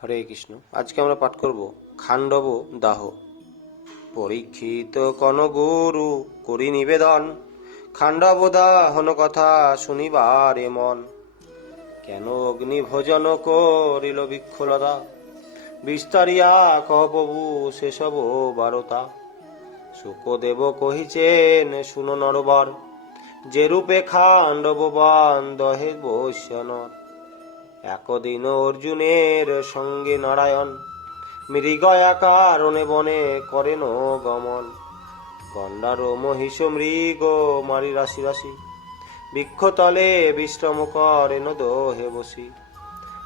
হরে কৃষ্ণ। আজকে আমরা পাঠ করব খাণ্ডব দাহ। পরীক্ষিত কন গুরু করি নিবেদন, খাণ্ডব দাহন কথা শুনিবারে মন। কেন অগ্নি ভোজন করিল বিক্ষলতা, বিস্তারিয়া কহ প্রভু সেসব বারতা। শুকদেব কহিছেন শুনো নরবর, যে রূপে খাণ্ডব বান দহে বৈশ্যনর। একদিন অর্জুনের সঙ্গে নারায়ণ, মৃগ কারণে বনে করেন গমন। গন্ডার মহিষ মৃগ মারি রাশি রাশি, বৃক্ষতলে বিশ্রাম করেন দোহে বসি।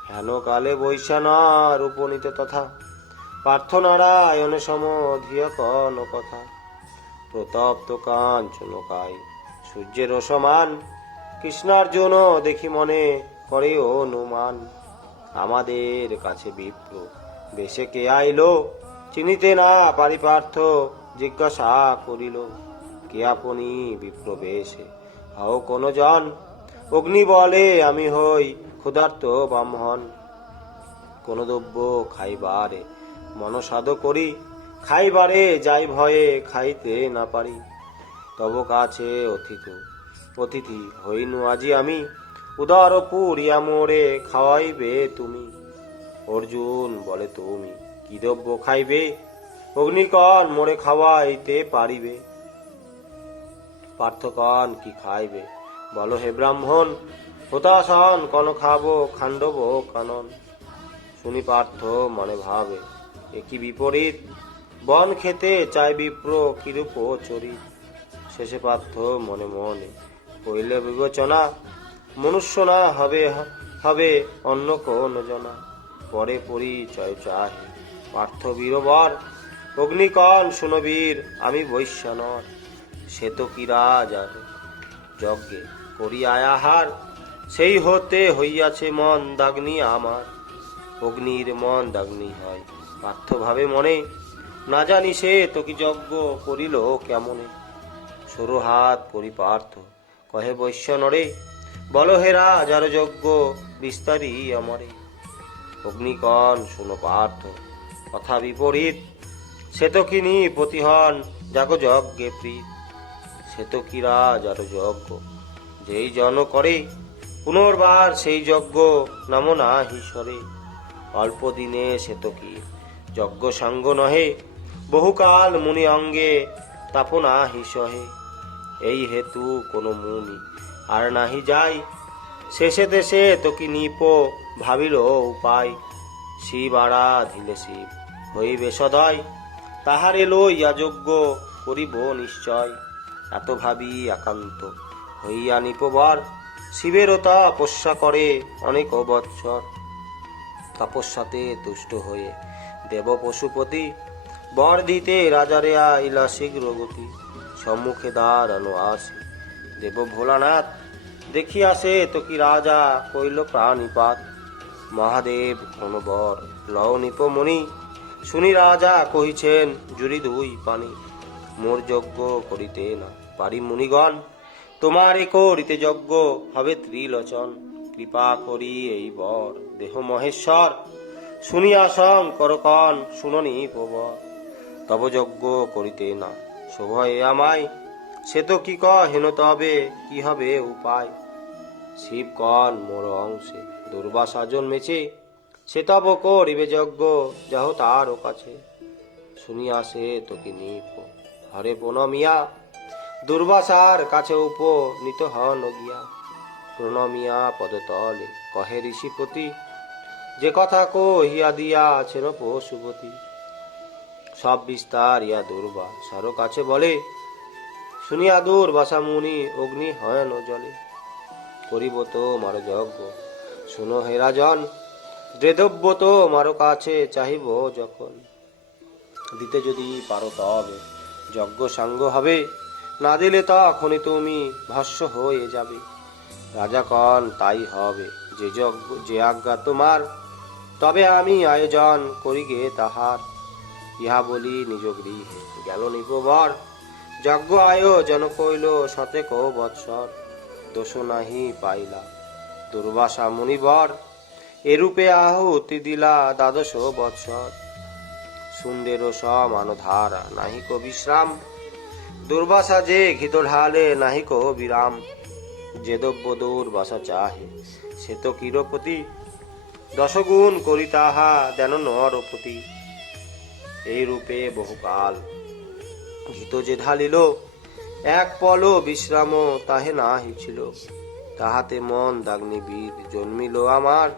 হেন কালে বৈশানার উপনীত তথা, পার্থ নারায়ণ সমধিয়া কন কথা। প্রতপ্ত কাঞ্চনকায় সূর্যের সমান, কৃষ্ণার্জুন দেখি মনে করে অনুমান। আমাদের কাছে বিপ্র বেশে কে আইলো, চিনিতে না পারি পার্থ জিজ্ঞাসা করিল। কে আপনি বিপ্র বেশে হও কোন জন, অগ্নি বলে আমি হই ক্ষুধার্ত ব্রাহ্মণ। কোন দ্রব্য খাইবারে মনসাদ করি, খাইবারে যাই ভয়ে খাইতে না পারি। তব কাছে অতিথি হইনু আজি আমি, উদর পুরিয়া মোরে খাওয়াইবে তুমি। অর্জুন বলে তুমি কি দ্রব্য খাইবে, অগ্নিকণ মোরে খাওয়াইতে পারিবে। পার্থকণ কি খাইবে বলো হে ব্রাহ্মণ, হতাশন কন খাবো খাণ্ডব কানন। শুনি পার্থ মনে ভাবে একই বিপরীত, বন খেতে চাই বিপ্র কিরূপ চরিত। শেষে পার্থ মনে মনে কইলে বিবেচনা, মনুষ্য না হবে হবে অন্য কোন জনা। পরে পরিচয় চাহে পার্থ বীরবর, অগ্নিকণ শুনবীর আমি বৈশ্যনর। সে তো কি রাজার যজ্ঞে করি আয়াহার, সেই হতে হইয়াছে মন দাগ্নি আমার। অগ্নির মন দাগ্নি হয় পার্থ ভাবে মনে, না জানি সে তো কি যজ্ঞ করিল কেমনে। সরু হাত করি পার্থ কহে বৈশ্যনরে, বল হে রাজার যজ্ঞ বিস্তারি আমরে। অগ্নিকণ শুনো পার্থ কথা বিপরীত, সে তো কি নিপতি হন যাগ যজ্ঞে প্রীত। সে তো কি রাজার যজ্ঞ যেই জন করে, পুনর্বার সেই যজ্ঞ নাম নাহি সরে। অল্প দিনে সে তো কি যজ্ঞ সাঙ্গ নহে, বহুকাল মুনি অঙ্গে তাপ নাহি সহে। এই হেতু কোন মুনি আর নাহি যায়, শেষে দেশে তো কি নিপ ভাবিল উপায়। শিব আরাধিলে শিব হইবে সদয়, তাহারে লইয়া যজ্ঞ করিব নিশ্চয়। এত ভাবি একান্ত হইয়া নিপবর, শিবেরও তপস্যা করে অনেক বৎসর। তপস্যাতে তুষ্ট হয়ে দেব পশুপতি, বর দিতে রাজারে আইলা শীঘ্র গতি। সম্মুখে দাঁড়ানো আসে দেব ভোলানাথ, দেখি আসে তো কি রাজা কইল প্রাণীপাত। মহাদেব কোন বর লও নিপমণি, শুনি রাজা কহিছেন জুড়ি দুই পানি। মোর যজ্ঞ করিতে না পারি মুনিগণ, তোমারে করিতে যজ্ঞ হবে ত্রিলোচন। কৃপা করি এই বর দেহ মহেশ্বর, শুনিয়া শঙ্কর কন শুননি প্রবর। তব যজ্ঞ করিতে না শোভয়ে আমায়, সে তো কি কহেন তবে কি হবে উপায়। শিব কন মোর অংশে দুর্বাসা জন্মেছে, সে তব করিবে যজ্ঞ যাহ তার কাছে। শুনিয়া সে তো কি নিপ হরে প্রণমিয়া, দুর্বাসার কাছে উপনীত হন গিয়া। প্রণমিয়া পদতলে কহে ঋষিপতি, যে কথা কহিয়া দিয়াছেন পশুপতি। সব বিস্তার ইয়া দুর্বাসার কাছে বলে, শুনিয়া দুর্বাসা মুনি অগ্নি হয়ন জলে। করিব তো মার যজ্ঞ শুনো হে রাজন, দ্রেদব্য তো মারো কাছে চাহিব যখন। দিতে যদি পারো তবে যজ্ঞ সাঙ্গ হবে, না দিলে তখনই তুমি ভস্য হয়ে যাবে। রাজা কন তাই হবে যে যজ্ঞ যে আজ্ঞা তোমার, তবে আমি আয়োজন করি গে তাহার। ইহা বলি নিজ গৃহে গেল নিপবর, যজ্ঞ আয়োজন কইল শতেক বৎসর। দোষ নাহি পাইলা দুর্বাসা মুনিবর, এরূপে আহুতি দিলা ১২ বৎসর। সুন্দের সমান ধারা নাহিক বিশ্রাম, দুর্বাসা যে ঘিত ঢালে নাহিক বিরাম। যে দ্রব্য দুর্বাসা চাহে সে তো কিরপতি, ১০ গুণ করি তাহা দেন নরপতি। এই রূপে বহুকাল ঘিত যে ঢালিল, এক পল বিশ্রাম তাহে নাহি ছিল। তাহাতে মন দাগ্নিবিদ জন্মিল আমার,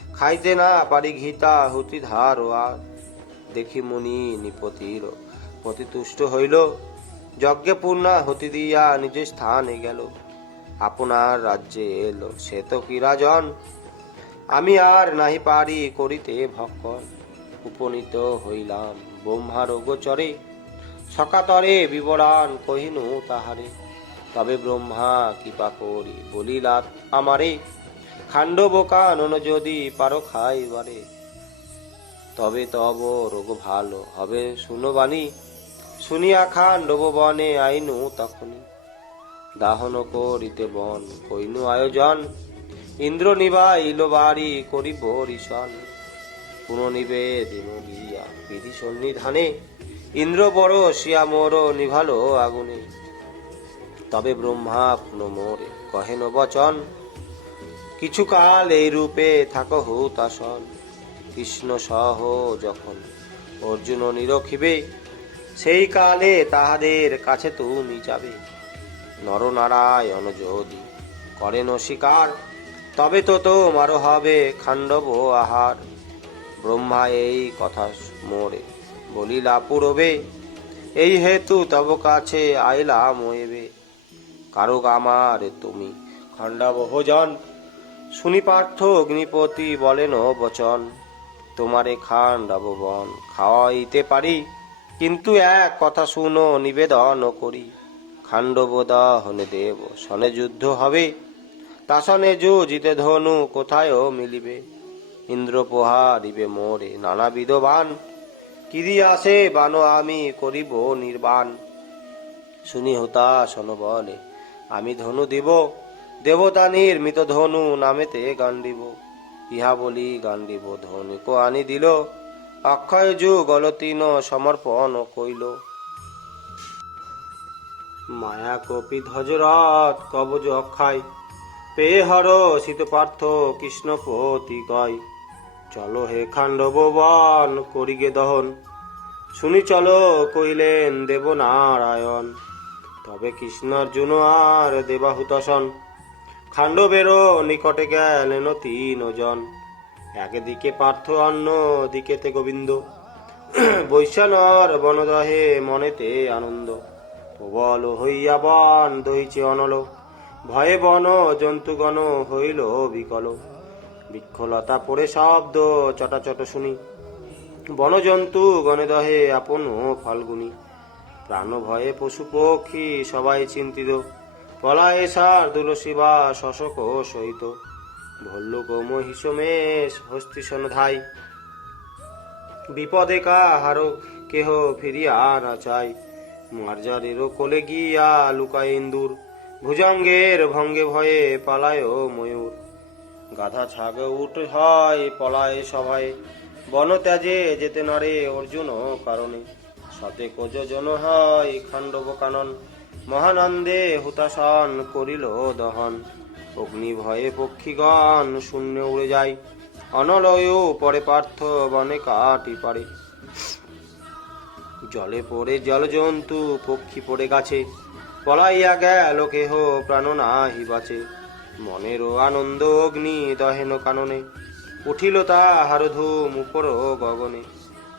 খাইতে না পারি ঘিতা হুতি ধার আর। দেখি মুনি নিপতির প্রতিতুষ্ট হইল, যজ্ঞে পূর্ণাহুতি দিয়া নিজ স্থানে গেল। আপনার রাজ্যে এলো সে তো কি রাজন, আমি আর নাহি পারি করিতে ভক্ষণ। উপনীত হইলাম ব্রহ্মার গোচরে, সকাতরে বিবরণ কহিনু তাহারে। তবে ব্রহ্মা কৃপা করি বলিলা আমারে, খাণ্ডব কানন যদি পারো খাইবারে। তবে তব রোগ ভালো হবে শুনবানি, শুনিয়া খাণ্ডব বনে আইনু তখনই। দাহন করিতে বন কইনু আয়োজন, ইন্দ্র নিবাইল বাড়ি করিব ঋষণ। পুনঃনিবেদিন গিয়া বিধি সন্নিধানে, ইন্দ্র বড় শিয়া মোর নিভালো আগুনে। তবে ব্রহ্মা পুনঃ মোরে কহেন বচন, কিছু কাল এই রূপে থাকো হুতাসন। কৃষ্ণ সহ যখন অর্জুন নিরখিবে, সেই কালে তাহাদের কাছে তুমি যাবে। নরনারায়ণ যদি করেন স্বীকার, তবে তো তোমারও হবে খাণ্ডব আহার। ব্রহ্মা এই কথা মোরে বলিলা পূরবে, এই হেতু তব কাছে আইলাম এবে। কারক আমার তুমি খাণ্ডব ভোজন, শুনি পার্থ অগ্নিপতি বলেন বচন। তোমারে খাণ্ডব বন খাওয়াইতে পারি, কিন্তু এক কথা শুনো নিবেদন করি। খাণ্ডব দহনে দেব সনে যুদ্ধ হবে, তাসনে যুজিতে ধনু কোথায় মিলিবে। ইন্দ্র প্রহারিবে মোরে নানাবিধ বান, কিরি আসে বান আমি করিব নির্বাণ। শুনি হুতাসন বলে আমি ধনু দিব, দেবতা নির্মিত ধনু নামেতে গান্ডিব। ইহা বলি গান্ডিব ধনুক আনি দিল, অক্ষয় যুগল তিন সমর্পণ কইল। মায়া কপি ধ্বজরথ কবজ অক্ষয়, পেয়ে হর শীত পার্থ কৃষ্ণপতি কয়। চলো হে খাণ্ডব বন করিগে দহন, শুনি চলো কইলেন দেব নারায়ণ। তবে কৃষ্ণার্জুন আর দেবাহুতসন, খাণ্ডবেরও নিকটে গেলেন ৩ জন। একদিকে পার্থ অন্য দিকেতে গোবিন্দ, বৈশ্যানর বনদহে মনেতে আনন্দ। প্রবল হইয়া বন দহিছে অনল, ভয়ে বন জন্তুগণ হইল বিকল। বৃক্ষলতা পড়ে শব্দ চটাচট শুনি, বনজন্তু গণে দহে আপন ফাল্গুনি। প্রাণ ভয়ে পশু পক্ষী সবাই চিন্তিত, পলায়ে শার্দুল শিবা শশক সহিত। ভল্লুক মহিষ মেষ হস্তিশন ধাই, বিপদে কাহার কেহ ফিরিয়া না চাই। মার্জারের কোলে গিয়া লুকায় ইন্দুর, ভুজঙ্গের ভঙ্গে ভয়ে পালায় ময়ূর। গাধা ছাগ উঠ হয় পলায় সভায়, বন ত্যাজে যেতে নরে অর্জুন কারণে। শতেক যোজন হয় খাণ্ডব কানন, মহানন্দে হুতাসন করিল দহন। অগ্নি ভয়ে পক্ষীগণ শূন্য উড়ে যায়, অনলয় পরে পার্থ বনে কাটি পারে। জলে পড়ে জলজন্তু পক্ষী পড়ে গাছে, পলাইয়া গেল কেহ প্রাণ নাহি বাঁচে। মনেরও আনন্দ অগ্নি দহেন কাননে, উঠিল তাহার ধূম উপর গগনে।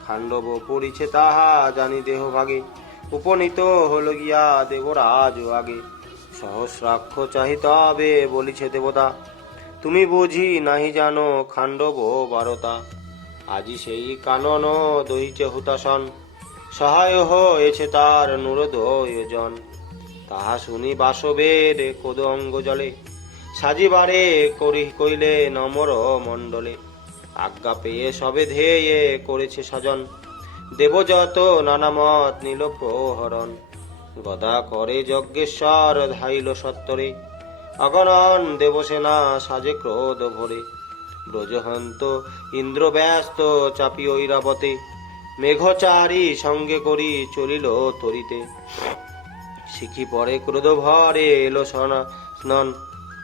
খাণ্ডব পড়িছে তাহা জানি দেহ ভাগে, উপনীত হল গিয়া দেবরাজ আগে। সহস্রাক্ষ চাহি তবে বলিছে দেবতা, তুমি বুঝি নাহি জানো খাণ্ডব বারতা। আজি সেই কানন দহিছে হুতাসন, সহায় হয়েছে তার নুরোদয়োজন। তাহা শুনি বাসবের কোদ অঙ্গ জলে, সাজিবারে কইলে নমর মণ্ডলে। আজ্ঞা পেয়ে সবে ধেয়ে করেছে সাজন, দেবযত নানা মত নিল প্রহরণ। গদা করে যজ্ঞেশ্বর ধাইল সত্তরে, অগণন দেবসেনা সাজে ক্রোধ ভরে। ব্রজহন্ত ইন্দ্র ব্যস্ত চাপি ঐরাবতে, মেঘচারী সঙ্গে করি চলিল তরিতে। শিখি পরে ক্রোধ ভরে এলো স্নন,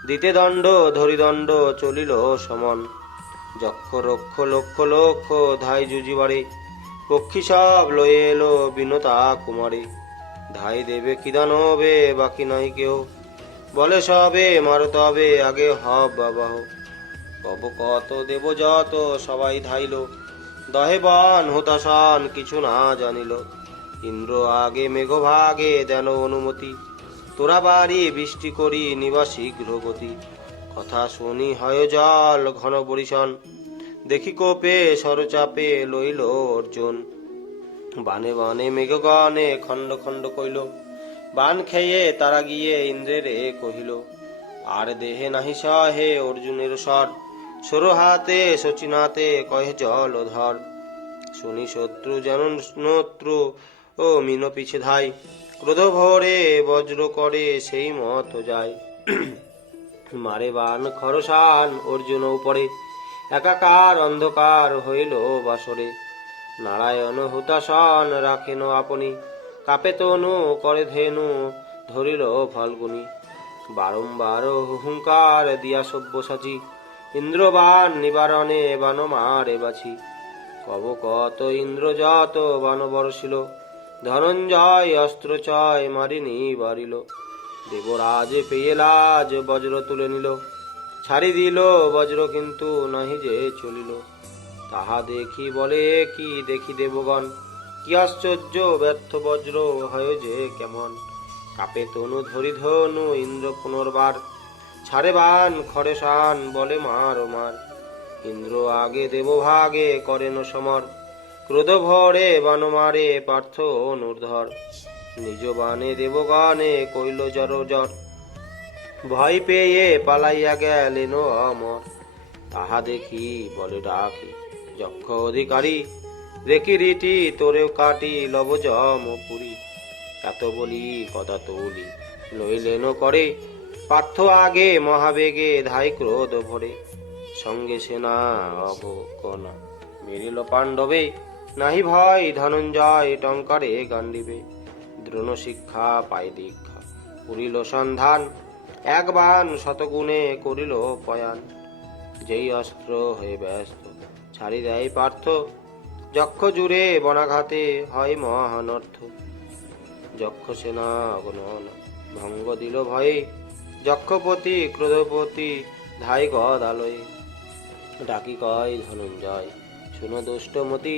দিতে দণ্ড ধরি দণ্ড চলিল সমন। যক্ষ রক্ষ লক্ষ লক্ষ ধাই যুজিবারে, পক্ষী সব লয়ে এলো বিনতা কুমারে। ধাই দেবে কি দানবে বাকি নাই কেহ, বলে সবে মার তবে আগে হব বাবাহ। কব কত দেব যত সবাই ধাইল, দহে বান হতাশান কিছু না জানিল। ইন্দ্র আগে মেঘ ভাগে দেন অনুমতি, তোরা বাড়ি বৃষ্টি করি নিবা শীঘ্র গতি। কথা শুনি হয় জল ঘন বরিশন, দেখি কোপে সরচাপে লইল অর্জুন। বানে বানে মেঘগণে খণ্ড খণ্ড কইল, বান খেয়ে তারা গিয়ে ইন্দ্রেরে কহিল। আর দেহে নাহি সহে অর্জুনের স্বর, সরো হাতে শচীনাতে কহে জল ধর। শুনি শত্রু যেন নত্রু ও মিন পিছে ধাই, ক্রোধ ভরে বজ্র করে সেই মত যায়। মারে বান খরসান অর্জুন উপরে, একাকার অন্ধকার হইল বাসরে। নারায়ণ হুতাসন রাখেন আপনি, কাপে তনু করে ধেনু ধরিল ফাল্গুনি। বারম্বার হুঙ্কার দিয়া সব্যসাচী, ইন্দ্রবান নিবারণে বান মারে বাছি। কব কত ইন্দ্র যত বান বর্ষিল, ধনঞ্জয় অস্ত্র চয় মারিনি বারিল। দেবরাজ পেয়ে লাজ বজ্র তুলে নিল, ছাড়ি দিল বজ্র কিন্তু নাহি যে চলিল। তাহা দেখি বলে কি দেখি দেবগণ, কি আশ্চর্য ব্যর্থ বজ্র হয় যে কেমন। কাপে তনু ধরি ধনু ইন্দ্র পুনর্বার, ছাড়ে বান খরে শান বলে মার মার। ইন্দ্র আগে দেব ভাগে করেন সমর, ক্রোধ ভরে বান মারে পার্থ অনুর্ধর। নিজ বানে দেবগণে কইল জর জর, ভয় পেয়ে পালাইয়া গেলেন অমর। তাহা দেখি বলে ডাকি যক্ষ অধিকারী, দেখি রীতি তোরে কাটি লব জম পুরী। এত বলি কথা তুলি লইলেন করে, পার্থ আগে মহাবেগে ধাই ক্রোধ ভরে। সঙ্গে সেনা অবকনা মেরিল পাণ্ডবে, নাহি ভয় ধনঞ্জয় টঙ্কারে গান্ডিবে। দ্রোণ শিক্ষা পাই দীক্ষা করিল সন্ধান, এক বান শতগুণে করিল পয়ান। যেই অস্ত্র হয়ে ব্যস্ত ছাড়ি দেয় পার্থ, যক্ষ জুড়ে বনাঘাতে হয় মহানর্থ। যক্ষ সেনা অগণন ভঙ্গ দিল ভয়ে, যক্ষপতি ক্রোধপতি ধাই গদালয়ে। ডাকি কয় ধনঞ্জয় শুনো দুষ্টমতি,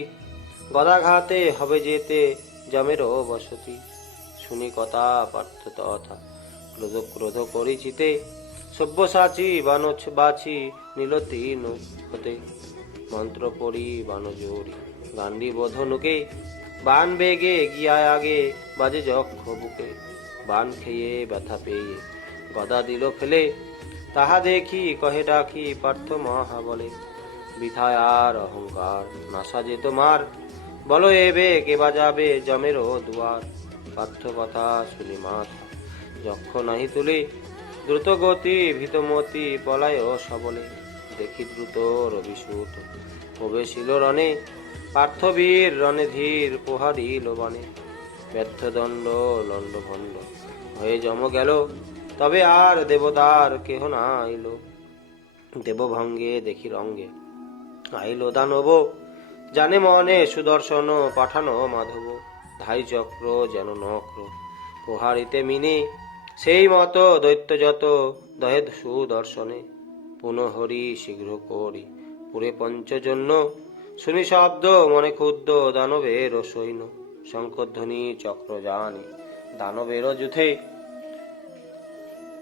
গদাঘাতে হবে যেতে যমেরও বসতি। শুনি কথা পার্থ তথা ক্রোধ ক্রোধ করি চিতে, সব্যসাচী বান বাছি নিল তিন হতে। মন্ত্র পড়ি বান জোরি গান্ডি বোধনুকে, বান বেগে গিয়া আগে বাজে যক্ষ বুকে। বান খেয়ে ব্যথা পেয়ে গদা দিল ফেলে, তাহা দেখি কহে ডাকি পার্থ মহা বলে। বৃথায় আর অহংকার নাসা যে তোমার, বলো এবে কে বাজাবে জমেরও দুয়ার। পার্থ কথা শুনি মাথা যক্ষ নাহি তুলে, দ্রুত গতি ভীতমতি পলায় সবলে। দেখি দ্রুত রবিসূত প্রবেশিল রণে, পার্থবীর রণে ধীর প্রহারিল বাণে। ব্যর্থ দণ্ড লণ্ড ভণ্ড হয়ে জম গেল, তবে আর দেবতার কেহ না আইল। দেবভঙ্গে দেখি রঙ্গে আইল দানব, জানে মনে সুদর্শন পাঠানো মাধব। ধাই চক্র যেন নক্র প্রহারিতে মিনে, সেই মতো দৈত্য যত দহে সুদর্শনে। পুনঃহরি শীঘ্র করি পুরে পঞ্চজন্য, শুনি শব্দ মনে ক্ষুদ্র দানবের সৈন্য। শঙ্খধ্বনি চক্র জানি দানবের যুথে,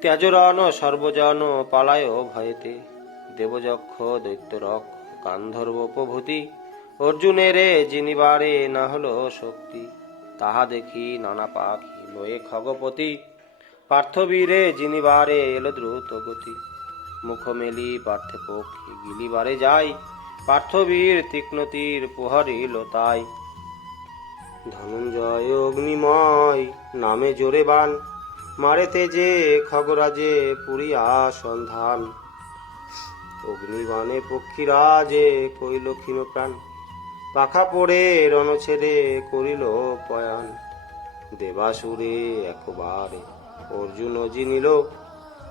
ত্যাজরণ সর্বজন পালায় ভয়েতে। দেবযক্ষ দৈত্য রক্ষ গান্ধর্ব প্রভূতি, অর্জুনেরে জিনিবারে না হলো শক্তি। তাহা দেখি নানা পাখি লয়ে খগপতি, পার্থবীরে জিনিবারে এলো দ্রুত গতি। মুখ মেলি পার্থ পক্ষী গিলিবারে যায়, পার্থবীর তীক্ষ্ণ তীর প্রহারিল তাই। ধনঞ্জয় অগ্নিময় নামে জোরে বান, মারে তেজে খগরাজে পুরিয়া সন্ধান। অগ্নিবাণে পক্ষীরাজে কইল ক্ষীণ প্রাণ, পাখা পড়ে রণ ছেড়ে করিল পয়ান। দেবাসুরে একবারে অর্জুন জিনিল,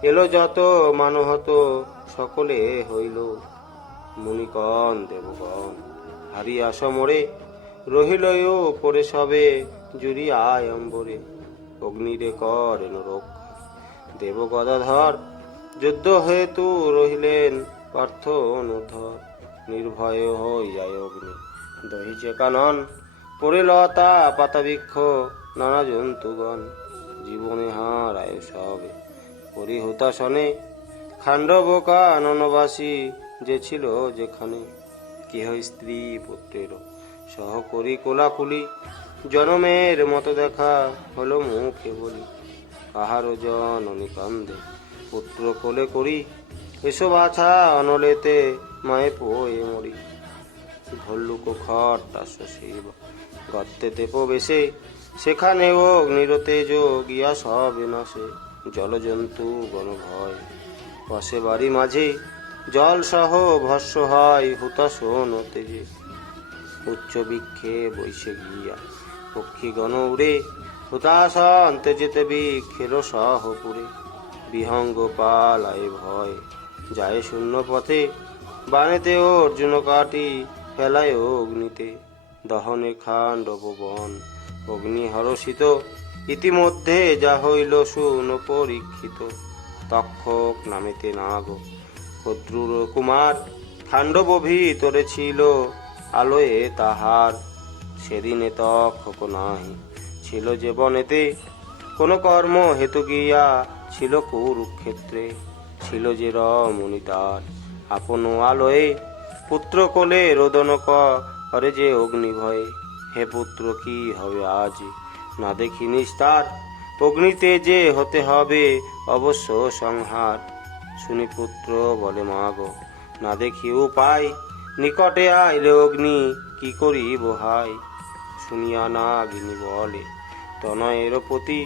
এলো যত মানহত সকলে হইল। মুনিগণ দেবগণ হারিয়া সমরে, রহিল পরে সবে জুড়িয়ায় অম্বরে। অগ্নিরে করেন রক্ষা দেব গদাধর, যুদ্ধ হেতু রহিলেন পার্থ অনুধর। নির্ভয় হইয়ায় অগ্নি দহিছে কানন, পড়ে লতা পাতা বৃক্ষ নানা জন্তুগণ। জীবনে হারায় সবে পরিহুতাসনে, খাণ্ডবকা ননবাসী যে ছিল যেখানে। কেহ স্ত্রী পুত্রের সহ করি কোলাকুলি, জনমের মতো দেখা হলো মুখে বলি। কাহারো জননী কান্দে পুত্র কোলে করি, এসব আছা অনলেতে মায়ে পোয়ে মরি। ভল্লুক খট্টা শিব গর্তেতে প্রবেশে, সেখানে অগ্নিরতেজ গিয়া সবে নাশে। জলজন্তু গণ ভয় বসে বাড়ি মাঝে, জল সহ ভস্য হয় হুতাশন তেজে। উচ্চ বৃক্ষে বৈশে গিয়া পক্ষীগণ উড়ে, হুতাশন তেজেতে বৃক্ষের সহ পুরে। বিহঙ্গ পালায় ভয় যায় শূন্য পথে, বানেতে অর্জুন কাটি ফেলায় অগ্নিতে। দহনে খাণ্ডব বন অগ্নি হরষিত, ইতিমধ্যে যা হইল শুন পরীক্ষিত। তক্ষক নামেতে নাগ ক্ষদ্রুর কুমার, খাণ্ডব ভিতরে ছিল আলোয়ে তাহার। সেদিনে তক্ষক নাহি ছিল যে বনেতে, কোন কর্ম হেতু গিয়া ছিল কুরুক্ষেত্রে। ছিল যে রমণী তার আপন আলোয়ে, পুত্র কোলে রোদন করে যে অগ্নি ভয়ে। হে পুত্র কি হবে আজ না দেখি নিস্তার, অগ্নিতে যে হতে হবে অবশ্য সংহার। শুনি পুত্র বলে মাগো না দেখি উপায়, নিকটে আইলে অগ্নি কি করিব হাই। শুনিয়া নাগিনী বলে তনয়ের পতি,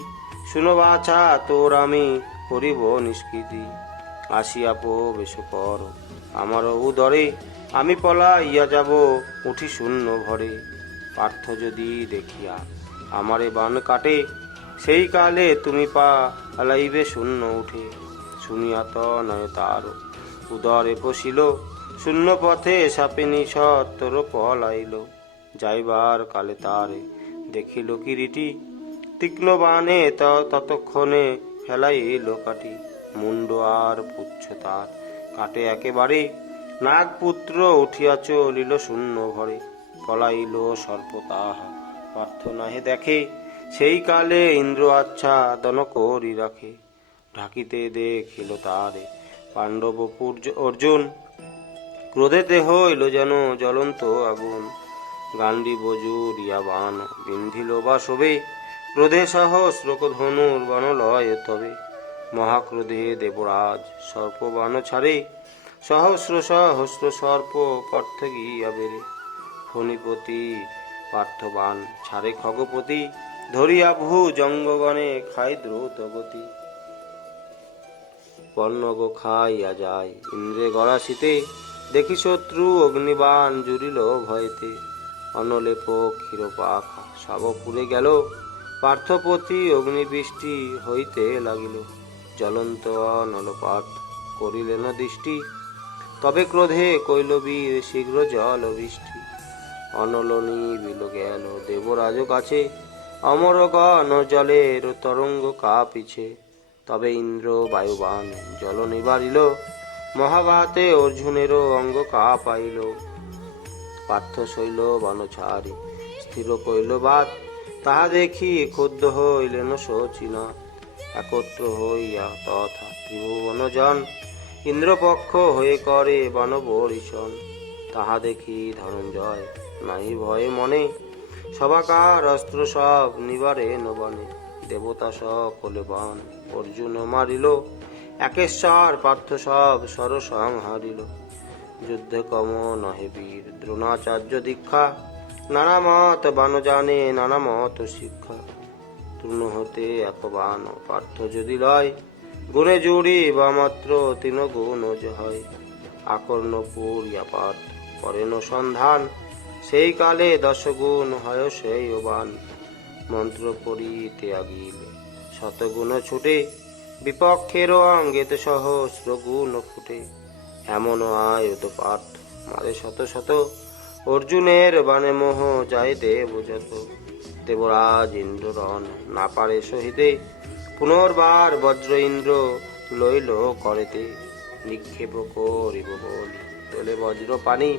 শুনো বাছা তোর আমি করিব নিষ্কৃতি। আসিয়া প্রবেশ কর আমার উদরে, আমি পলাইয়া যাব উঠি শূন্য ভরে। পার্থ যদি দেখিয়া আমারে বান কাটে, সেই কালে তুমি পালাইবে শূন্য উঠে। শুনিয়া তনয় তার উদরে পশিল, শূন্য পথে সাপে নিশত্তর পলাইল। যাইবার কালে তারে দেখিল কিরিটি, তীক্ষ্ণ বাণে ততক্ষণে ফেলাইল কাটি। মুন্ড আর পুচ্ছ তার কাটে একেবারে, নাগপুত্র উঠিয়া চলিল শূন্য ভরে। পলাইল সর্প তাহা পার্থ নাহে দেখে, সেই কালে ইন্দ্র আচ্ছা দন করি রাখে। ঢাকিতে দেখিল তারে পাণ্ডব অর্জুন, ক্রোধেতে হইল যেন জ্বলন্ত আগুন। গান্ডীব জুড়িয়া বাণ বিন্ধিল বা শোভে, ক্রোধে সহস্র ধনুর বাণ লয় তবে। মহাক্রোধে দেবরাজ সর্প বাণ ছাড়ে, সহস্র সহস্র সর্প পার্থ গিয়া বেড়ে। ফণিপতি পার্থবান ছাড়ে খগপতি, ধরিয়া ভুজঙ্গগণে খাই দ্রুত গতি। পর্ণগ খাইয়া যায় ইন্দ্রে গড়াশিতে, দেখি শত্রু অগ্নিবাণ জুড়িল ভয়েতে। অনলে পক্ষীর পাখা সব পুড়ে গেল, পার্থপতি অগ্নিবৃষ্টি হইতে লাগিল। জ্বলন্ত অনল পার্থ করিলেন দৃষ্টি, তবে ক্রোধে কইল বীর শীঘ্র জল বৃষ্টি। অনল নিবিল গেল দেবরাজ কাছে, অমরগণ জলের তরঙ্গ কাঁপিছে। তবে ইন্দ্র বায়ুবান জল নিবারিল, মহাবাতে অর্জুনেরও অঙ্গ কাঁপাইল। পার্থ শৈল বাণ ছাড়ি স্থির কইল বাত, তাহা দেখি ক্ষুব্ধ হইলেন শচীনাথ। একত্র হইয়া তথা ত্রিভুবন জন, ইন্দ্রপক্ষ হয়ে করে বাণ বরিশন। তাহা দেখি ধনঞ্জয় নাহি ভয়ে মনে, সবাকার অস্ত্র সব নিবারে নবনে। দেবতা সকলে বাণ অর্জুন মারিল, একেশ্বর পার্থ সব সরসংহারিল। যুদ্ধে কম নহে বীর দ্রোণাচার্য দীক্ষা, নানা মত বাণ জানে নানা মত শিক্ষা। তৃণ হতে এক বাণ পার্থ যদি লয়, গুণে জুড়ি বা মাত্র তিন গুণ যে হয়। আকর্ণপুর ইয়াপাত করেন সন্ধান, সেই কালে দশগুণ হয় সেই বান, মন্ত্র পড়িতে আগিলে শতগুণ ছুটে, বিপক্ষেরও অঙ্গেতে সহস্র গুণ ফুটে, এমন আয়ত পার্থ মারে শত শত, অর্জুনের বানে মোহ যায় দেব যত, দেবরাজ ইন্দ্র রণ না পারে সহিতে, পুনর্বার বজ্র ইন্দ্র লইল করেতে, নিক্ষেপ করিব বলি তোলে বজ্র পানি,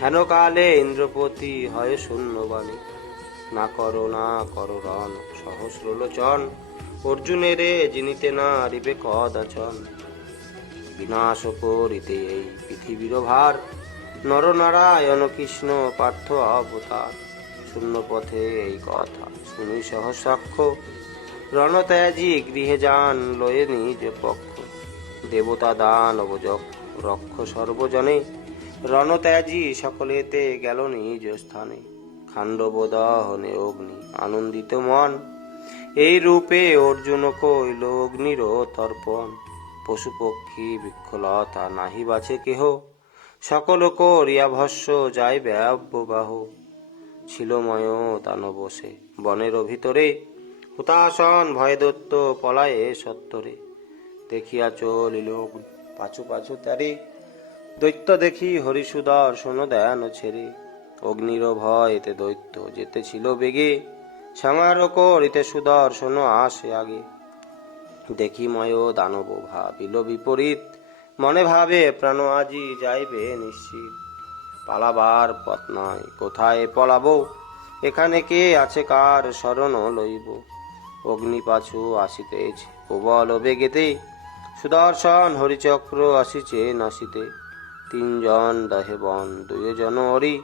হেন কালে ইন্দ্রপতি হয় শূন্য বাণী, না করো রণ সহস্র লোচন, অর্জুনেরে জিনিতে না রিবে কদাচন, বিনাশ করিতে এই পৃথিবীর ভার, নরনারায়ণ কৃষ্ণ পার্থ অবতার, শূন্য পথে এই কথা শুনি সহস্রাক্ষ, রণত্যাজি গৃহে যান লয়ে নিজ পক্ষ, দেবতা দানব যক্ষ রক্ষ সর্বজনে, রণত্যাজি সকলেতে গেল নিজ স্থানে, খাণ্ডব দহনে অগ্নি আনন্দিত মন, এই রূপে অর্জুন কইল অগ্নির তর্পণ, পশু পক্ষী বৃক্ষলতা নাহি বাছে কেহ, সকল করিয়া ভস্য যায় ব্যব্যবাহ, ছিলময় দানব বসে বনের ভিতরে, হুতাসন ভয় দত্ত পলায়ে সত্তরে, দেখিয়া চলিল পাছু পাছু তারে, দৈত্য দেখি হরিসুদর্শন দেন ছেড়ে, অগ্নির ভয় এতে দৈত্য যেতে ছিল বেগে, সংহার করিতে সুদর্শন আসে আগে, দেখি ময় দানব ভাবিল বিপরীত, মনে ভাবে প্রাণ আজি যাইবে নিশ্চিত, পালাবার পথ নাই কোথায় পলাবো, এখানে কে আছে কার শরণ লইব, অগ্নি পাছু আসিতেছে প্রবল বেগেতে, সুদর্শন হরিচক্র আসিছে নাসিতে, তিনজন দহে বন দুইজন অরি,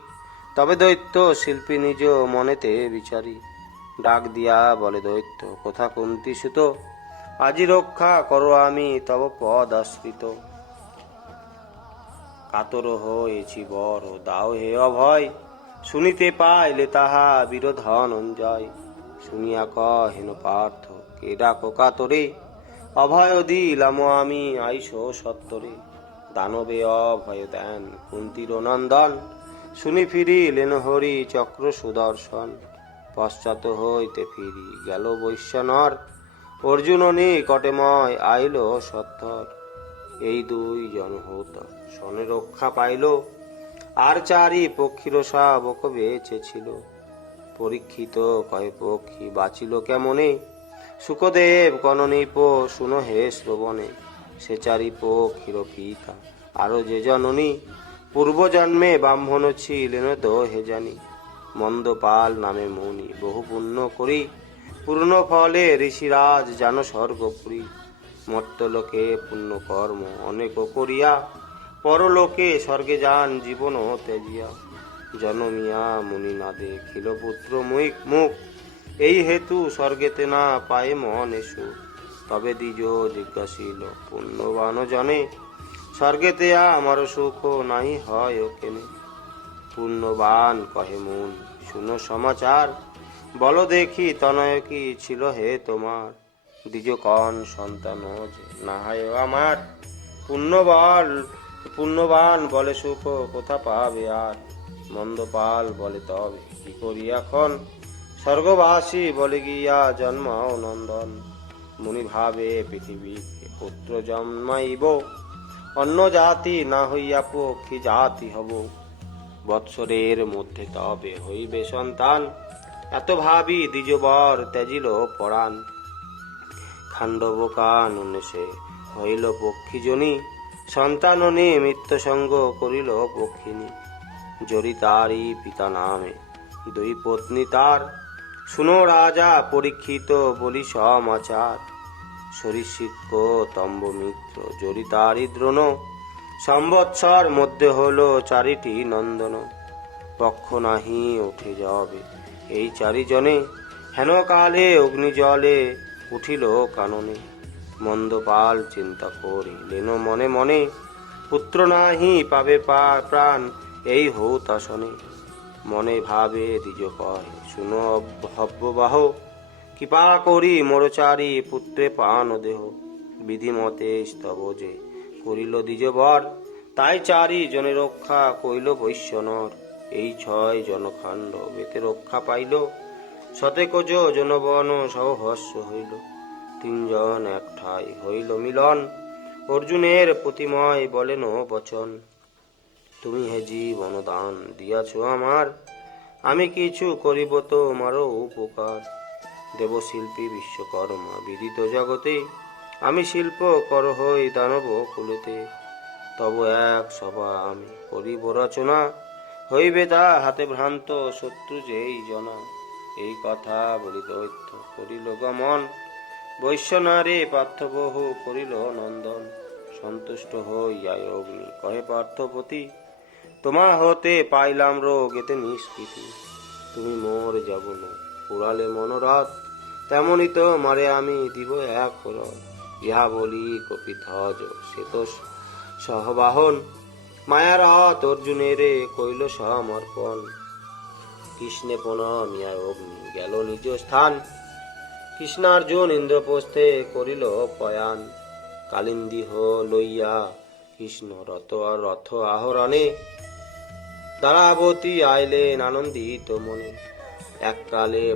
তবে দৈত্য শিল্পী নিজ মনেতে বিচারি, ডাক দিয়া বলে দৈত্য কোথা কুন্তি সুত, আজি রক্ষা করো আমি তব পদ আশ্রিত, কাতর হয়েছি বড় দাও হে অভয়, শুনিতে পাইলে তাহা বীর ধনঞ্জয়, শুনিয়া কহেন পার্থ কে ডাকো কাতরে, অভয় দিলাম আমি আইস সত্তরে, দানবে অভয় দেন কুন্তির নন্দন, শুনি ফিরিলেন হরি চক্র সুদর্শন, পশ্চাৎ হইতে ফিরি গেল বৈশ্যনর, অর্জুন নিকটেময় আইল সত্তর, এই দুইজন হত শনে রক্ষা পাইল, আর চারি পক্ষীর শাবক বেঁচে ছিল, পরীক্ষিত কয় পক্ষী বাঁচিল কেমনে, সুখদেব কননীপ শুনো হে শ্রবণে, সে চারি পক্ষীর পিতা আরো যে জননী, পূর্বজন্মে ব্রাহ্মণ ছিলেন দহে জানি, মন্দপাল নামে মুনি বহু পুণ্য করি, পূর্ণ ফলে ঋষিরাজ জানো স্বর্গপুরী, মর্তলোকে পুণ্য কর্ম অনেক করিয়া, পরলোকে স্বর্গে যান জীবন ত্যাজিয়া, জনমিয়া মুনি না দেখিল পুত্র মুখ, এই হেতু স্বর্গেতে না পায়ে মনে সুখ, তবে দ্বিজ জিজ্ঞাসিল পুণ্যবান জনে, স্বর্গেতে আমার সুখ নাই হয় কেনে, পুণ্যবান কহে মুন শুনো সমাচার, বলো দেখি তনয় কি ছিল হে তোমার, দ্বিজ কন সন্তান যে না হয় আমার, পুণ্যবান বলে সুখ কোথা পাবে আর, মন্দপাল বলে তবে কি করি এখন, স্বর্গবাসী বলে গিয়া জন্মাও নন্দন, মুনি ভাবে পৃথিবীতে পুত্র জন্মাইব, অন্য জাতি না হইয়া পক্ষী জাতি হব, বৎসরের মধ্যে তবে হইবে সন্তান, এত ভাবি দ্বিজবর ত্যাজিল পরাণ, খাণ্ডব কাননে সে হইল পক্ষীজনী, সন্তান নিমিত্ত সঙ্গ করিল পক্ষিনী, জরি তারই পিতা নামে দুই পত্নী তার, শুনো রাজা পরীক্ষিত বলি সমাচার, সরীসৃপ তম্ব মিত্র জরি তারই দ্রোণ, সম্বৎসর মধ্যে হলো চারিটি নন্দন, পক্ষ নাহি উঠে যাবে এই চারিজনে, হেন কালে অগ্নি জলে উঠিল কাননে, মন্দপাল চিন্তা করিলেন মনে মনে, পুত্র নাহি পাবে প্রাণ এই হৌতাসনে, মনে ভাবে দ্বিজ কহে শুনো হব্যবাহ, কৃপা করি মোরচারি পুত্রে পান দেহ, বিধিমতে স্তব যে করিল দ্বিজবর, তাই চারি জনে রক্ষা কইল বৈশ্যনর, এই 6 জনখান্ড বেতে রক্ষা পাইল, শতেকজ জনবন সহস্য হইল, 3 জন এক ঠাই হইল মিলন, অর্জুনের প্রতিময় বলেন বচন, তুমি হে জীবন দান দিয়াছ আমার, আমি কিছু করিব তোমারও উপকার, দেবশিল্পী বিশ্বকর্মা বিদিত জগতে, আমি শিল্প কর হই দানব কুলেতে, তব এক সভা আমি করিব রচনা, হইবে তা হাতে ভ্রান্ত শত্রু যেই জনা, এই কথা বলি দৈত্য করিল গমন, বৈশ্যনারে পার্থ বহু করিল নন্দন, সন্তুষ্ট হইয়া অগ্নি কহে পার্থপতি, তোমা হতে পাইলাম রোগ এতে নিষ্কৃতি, তুমি মোর যাবন পুরালে মনোরথ, তেমনি তো মারে আমি দিব এক রথ, ইহা বলি কপিধ্বজ সে তো সহবাহন, মায়ার রথ অর্জুনেরে কইল সমর্পণ, কৃষ্ণে প্রণমিয়া অগ্নি গেল নিজ স্থান, কৃষ্ণার্জুন ইন্দ্রপ্রস্থে করিল পয়ান, কালিন্দীহ লইয়া কৃষ্ণ রথ আহরণে, দ্বারাবতী আইলেন আনন্দিত মনে, এককালে